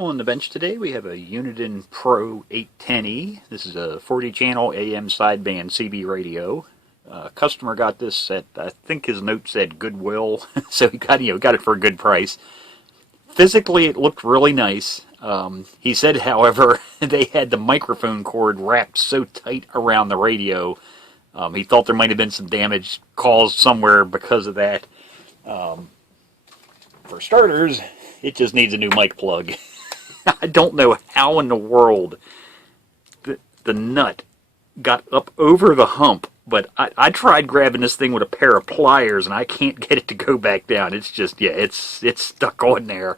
On the bench today we have a Uniden Pro 810E. This is a 40 channel AM sideband CB radio. Customer got this at, I think his note said Goodwill, so he got it for a good price. Physically it looked really nice. He said, however, they had the microphone cord wrapped so tight around the radio. He thought there might have been some damage caused somewhere because of that. For starters, it just needs a new mic plug. I don't know how in the world the nut got up over the hump, but I tried grabbing this thing with a pair of pliers and I can't get it to go back down. It's just, yeah, it's stuck on there.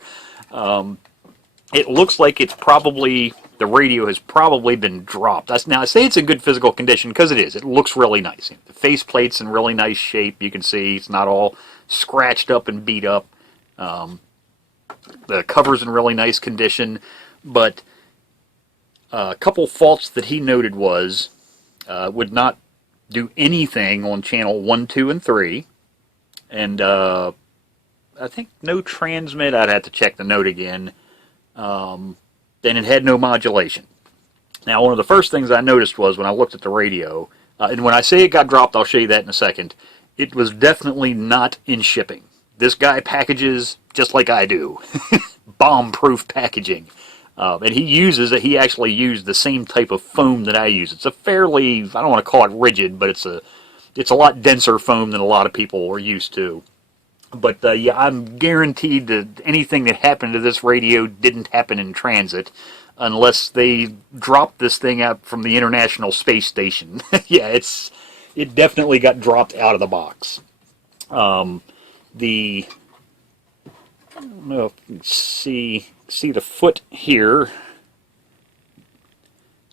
It looks like it's probably, the radio has probably been dropped. Now I say it's in good physical condition because it is. It looks really nice. The faceplate's in really nice shape. You can see it's not all scratched up and beat up. The cover's in really nice condition, but a couple faults that he noted was would not do anything on channel 1, 2, and 3, and I think no transmit. I'd have to check the note again. Then it had no modulation. Now, one of the first things I noticed was when I looked at the radio, and when I say it got dropped, I'll show you that in a second, it was definitely not in shipping. This guy packages just like I do, bomb-proof packaging, and he actually used the same type of foam that I use. It's a fairly, I don't want to call it rigid, but it's a lot denser foam than a lot of people are used to. But yeah, I'm guaranteed that anything that happened to this radio didn't happen in transit, unless they dropped this thing out from the International Space Station. Yeah, it definitely got dropped out of the box. I don't know if you can see the foot here.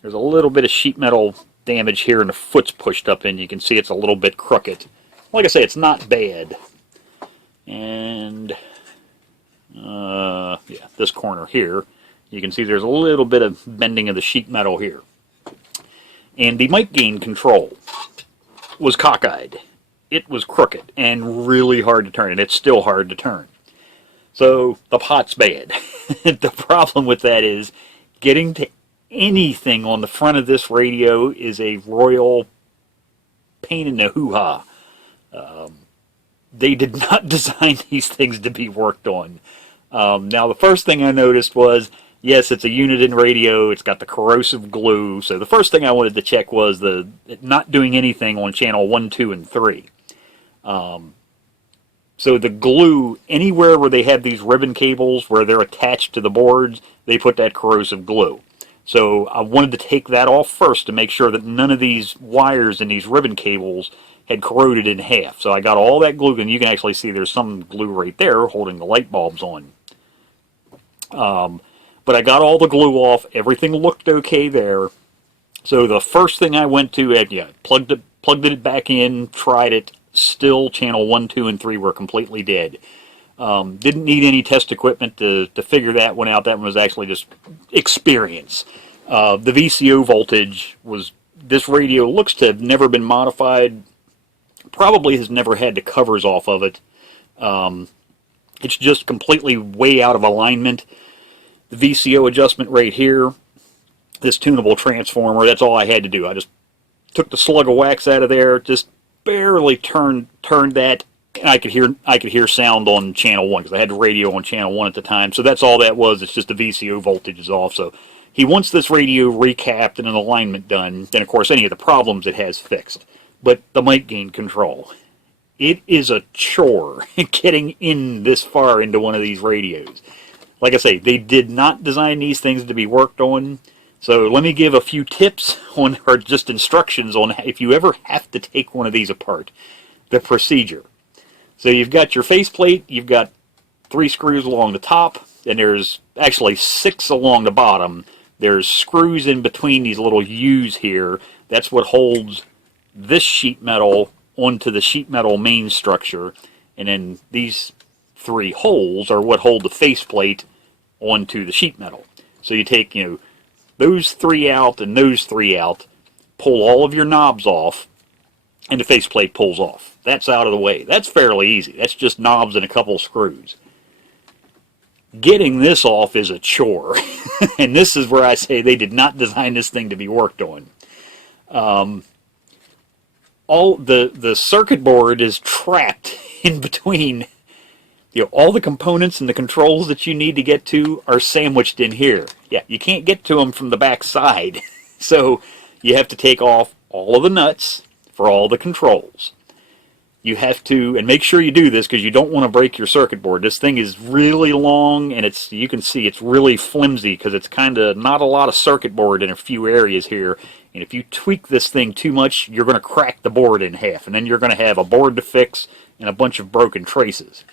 There's a little bit of sheet metal damage here, and the foot's pushed up in. You can see it's a little bit crooked. Like I say, it's not bad. And yeah, this corner here, you can see there's a little bit of bending of the sheet metal here. And the mic gain control was cockeyed. It was crooked and really hard to turn, and it's still hard to turn. So the pot's bad. The problem with that is getting to anything on the front of this radio is a royal pain in the hoo-ha. They did not design these things to be worked on. Now the first thing I noticed was, yes, it's a Uniden radio, it's got the corrosive glue, so the first thing I wanted to check was it not doing anything on channel 1, 2, and 3. So the glue, anywhere where they have these ribbon cables where they're attached to the boards, they put that corrosive glue. So I wanted to take that off first to make sure that none of these wires and these ribbon cables had corroded in half. So I got all that glue, and you can actually see there's some glue right there holding the light bulbs on. But I got all the glue off. Everything looked okay there. So the first thing I went to, plugged it back in, tried it. Still, channel 1, 2, and 3 were completely dead. Didn't need any test equipment to figure that one out. That one was actually just experience. The VCO voltage was, this radio looks to have never been modified. Probably has never had the covers off of it. It's just completely way out of alignment. The VCO adjustment right here, this tunable transformer, that's all I had to do. I just took the slug of wax out of there, just barely turned that, and I could hear sound on channel 1 because I had the radio on channel 1 at the time. So that's all that was. It's just the VCO voltage is off. So he wants this radio recapped and an alignment done. Then of course any of the problems it has fixed. But the mic gain control, it is a chore getting in this far into one of these radios. Like I say, they did not design these things to be worked on. So let me give a few tips on, or just instructions on, if you ever have to take one of these apart, the procedure. So you've got your faceplate, you've got 3 screws along the top, and there's actually 6 along the bottom. There's screws in between these little U's here. That's what holds this sheet metal onto the sheet metal main structure. And then these 3 holes are what hold the faceplate onto the sheet metal. So you take, those 3 out and those 3 out, pull all of your knobs off, and the faceplate pulls off. That's out of the way. That's fairly easy. That's just knobs and a couple screws. Getting this off is a chore. And this is where I say they did not design this thing to be worked on. All the circuit board is trapped in between. All the components and the controls that you need to get to are sandwiched in here. Yeah, you can't get to them from the back side. So you have to take off all of the nuts for all the controls. You have to, and make sure you do this because you don't want to break your circuit board. This thing is really long, and you can see it's really flimsy because it's kind of not a lot of circuit board in a few areas here. And if you tweak this thing too much, you're going to crack the board in half, and then you're going to have a board to fix and a bunch of broken traces.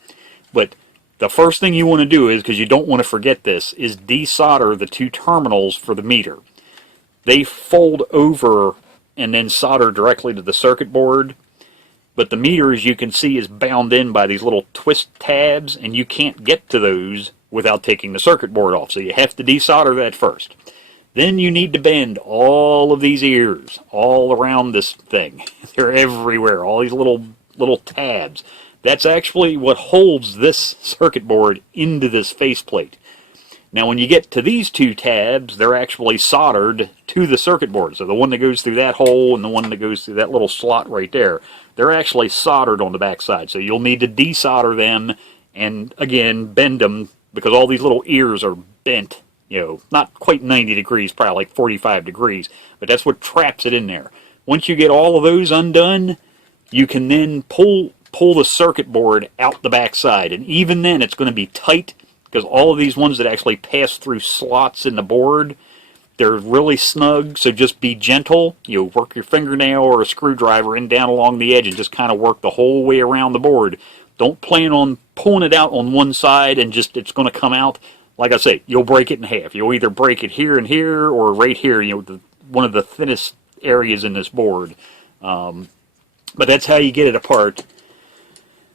But the first thing you want to do is, because you don't want to forget this, is desolder the two terminals for the meter. They fold over and then solder directly to the circuit board. But the meter, as you can see, is bound in by these little twist tabs, and you can't get to those without taking the circuit board off. So you have to desolder that first. Then you need to bend all of these ears all around this thing. They're everywhere, all these little tabs. That's actually what holds this circuit board into this faceplate. Now when you get to these two tabs, they're actually soldered to the circuit board. So the one that goes through that hole and the one that goes through that little slot right there, they're actually soldered on the back side. So you'll need to desolder them and, again, bend them because all these little ears are bent. Not quite 90 degrees, probably like 45 degrees, but that's what traps it in there. Once you get all of those undone, you can then pull the circuit board out the back side. And even then, it's going to be tight because all of these ones that actually pass through slots in the board, they're really snug, so just be gentle. Work your fingernail or a screwdriver in down along the edge and just kind of work the whole way around the board. Don't plan on pulling it out on one side and just it's going to come out. Like I say, you'll break it in half. You'll either break it here and here or right here, one of the thinnest areas in this board. But that's how you get it apart.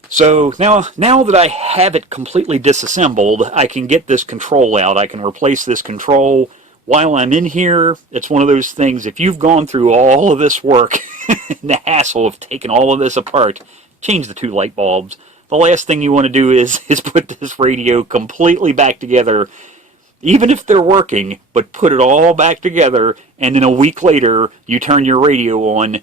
So now that I have it completely disassembled, I can get this control out. I can replace this control. While I'm in here, it's one of those things, if you've gone through all of this work, and the hassle of taking all of this apart, change the two light bulbs. The last thing you want to do is put this radio completely back together, even if they're working, but put it all back together, and then a week later, you turn your radio on,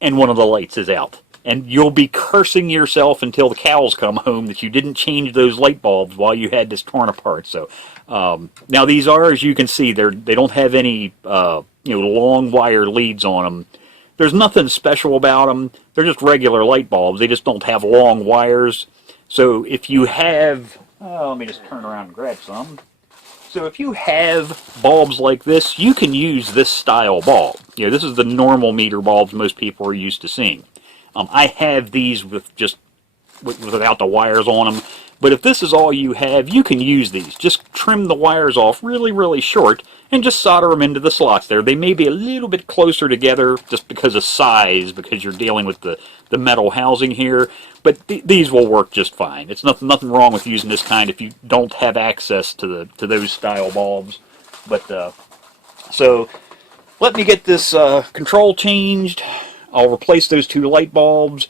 and one of the lights is out. And you'll be cursing yourself until the cows come home that you didn't change those light bulbs while you had this torn apart. So now these are, as you can see, they don't have any long wire leads on them. There's nothing special about them. They're just regular light bulbs. They just don't have long wires. So if you have, let me just turn around and grab some. So if you have bulbs like this, you can use this style bulb. This is the normal meter bulbs most people are used to seeing. I have these without the wires on them, but if this is all you have, you can use these. Just trim the wires off really, really short and just solder them into the slots there. They may be a little bit closer together just because of size, because you're dealing with the metal housing here, but these will work just fine. It's nothing wrong with using this kind if you don't have access to those style bulbs. But so let me get this control changed. I'll replace those two light bulbs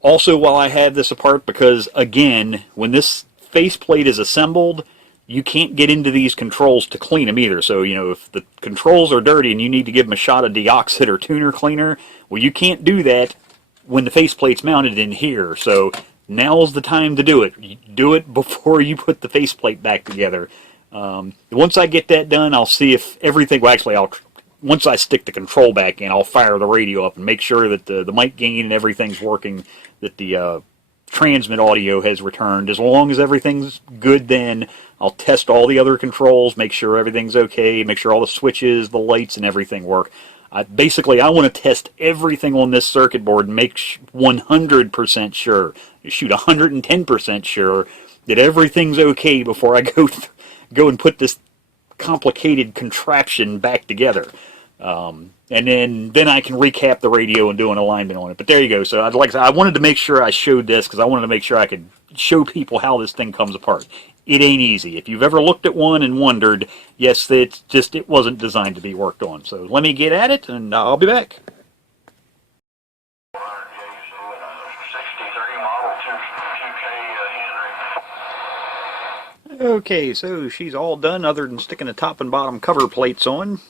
also while I have this apart because, again, when this faceplate is assembled, you can't get into these controls to clean them either. So, if the controls are dirty and you need to give them a shot of deoxit or tuner cleaner, well, you can't do that when the faceplate's mounted in here. So now's the time to do it. You do it before you put the faceplate back together. Once I get that done, I'll see if everything, well, actually, once I stick the control back in, I'll fire the radio up and make sure that the mic gain and everything's working, that the transmit audio has returned. As long as everything's good, then I'll test all the other controls, make sure everything's okay, make sure all the switches, the lights, and everything work. Basically, I want to test everything on this circuit board and make 100% sure, shoot 110% sure that everything's okay before I go and put this complicated contraption back together. And then I can recap the radio and do an alignment on it. But there you go. So I wanted to make sure I showed this because I wanted to make sure I could show people how this thing comes apart. It ain't easy. If you've ever looked at one and wondered, yes, it wasn't designed to be worked on. So let me get at it and I'll be back. Okay, so she's all done other than sticking the top and bottom cover plates on.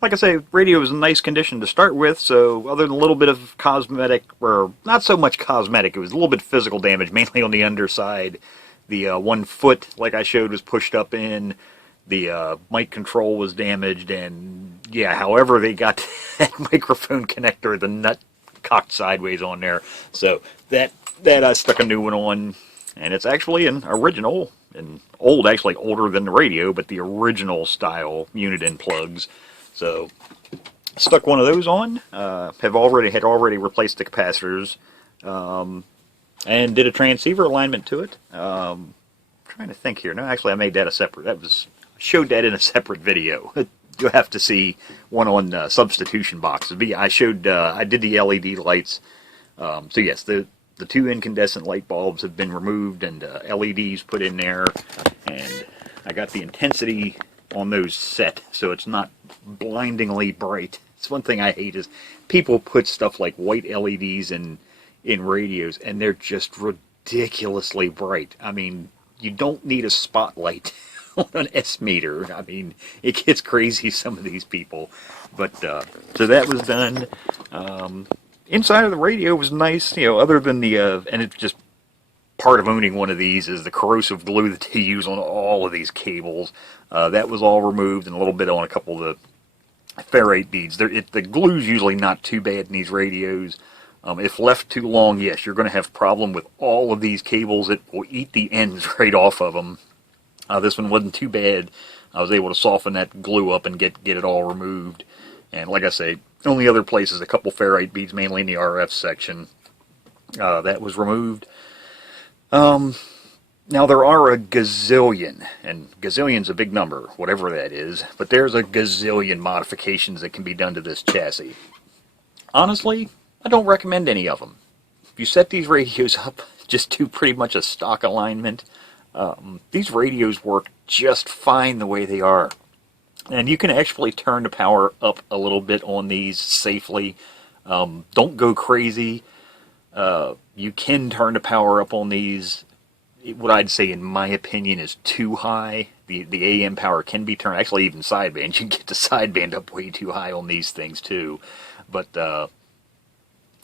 Like I say, radio was in nice condition to start with, so other than a little bit of cosmetic, or not so much cosmetic, it was a little bit of physical damage, mainly on the underside. The 1 foot, like I showed, was pushed up in. The mic control was damaged, and yeah, however they got that microphone connector, the nut cocked sideways on there. So that I stuck a new one on, and it's actually an original, and old, actually older than the radio, but the original style Uniden plugs. So stuck one of those on. Had already replaced the capacitors, and did a transceiver alignment to it. Trying to think here. No, actually, I made that a separate. Showed that in a separate video. You'll have to see one on substitution boxes. But yeah, I did the LED lights. So yes, the 2 incandescent light bulbs have been removed and LEDs put in there, and I got the intensity on those set so it's not blindingly bright. It's one thing I hate is people put stuff like white LEDs in radios and they're just ridiculously bright. I mean, you don't need a spotlight on an S meter. I mean, it gets crazy, some of these people. But so that was done. Inside of the radio was nice, other than the and it's just part of owning one of these is the corrosive glue that they use on all of these cables. That was all removed, and a little bit on a couple of the ferrite beads. The glue's usually not too bad in these radios. If left too long, yes, you're going to have a problem with all of these cables. It will eat the ends right off of them. This one wasn't too bad. I was able to soften that glue up and get it all removed. And like I say, only other place is a couple ferrite beads, mainly in the RF section. That was removed. Now there are a gazillion, and gazillion's a big number, whatever that is, but there's a gazillion modifications that can be done to this chassis. Honestly, I don't recommend any of them. If you set these radios up, just do pretty much a stock alignment. These radios work just fine the way they are. And you can actually turn the power up a little bit on these safely. Don't go crazy. You can turn the power up on these. What I'd say, in my opinion, is too high. The AM power can be turned, actually even sideband. You can get the sideband up way too high on these things too. But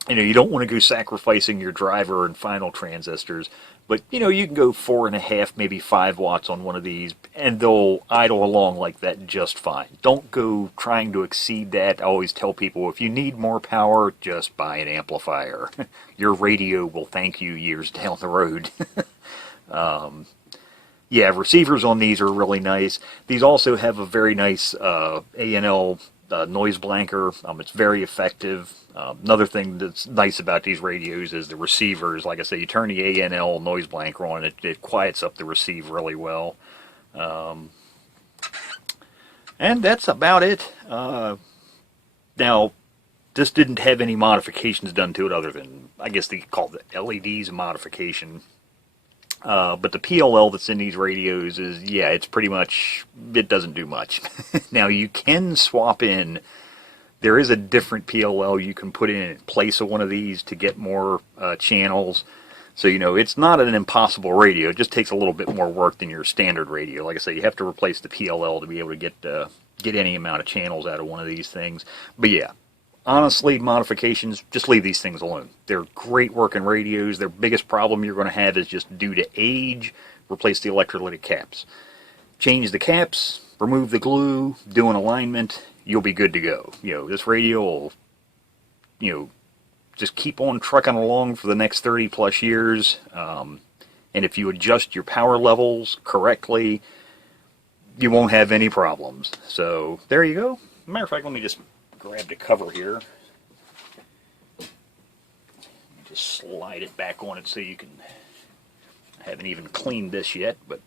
you don't want to go sacrificing your driver and final transistors. But you can go 4.5, maybe 5 watts on one of these, and they'll idle along like that just fine. Don't go trying to exceed that. I always tell people, if you need more power, just buy an amplifier. Your radio will thank you years down the road. Yeah, receivers on these are really nice. These also have a very nice A&L noise blanker. It's very effective. Another thing that's nice about these radios is the receivers. Like I say, you turn the A&L noise blanker on, it quiets up the receive really well. And that's about it. Now, this didn't have any modifications done to it other than, I guess they call the LEDs a modification. But the PLL that's in these radios is, yeah, it's pretty much, it doesn't do much. Now, you can swap in, there is a different PLL you can put in place of one of these to get more channels. So, it's not an impossible radio. It just takes a little bit more work than your standard radio. Like I say, you have to replace the PLL to be able to get any amount of channels out of one of these things. But yeah, honestly, modifications, just leave these things alone. They're great working radios. Their biggest problem you're going to have is just due to age. Replace the electrolytic caps. Change the caps, remove the glue, do an alignment, you'll be good to go. This radio will, just keep on trucking along for the next 30 plus years. And if you adjust your power levels correctly, you won't have any problems. So there you go. Matter of fact, let me just grab the cover here. Just slide it back on it so you can. I haven't even cleaned this yet, but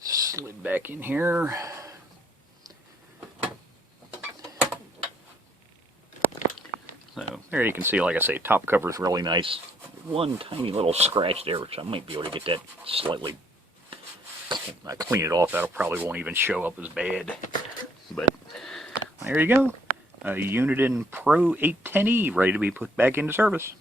just slid back in here. So there you can see, like I say, top cover is really nice. One tiny little scratch there, which I might be able to get that slightly. I clean it off. That probably won't even show up as bad. But there you go. A Uniden Pro 810E ready to be put back into service.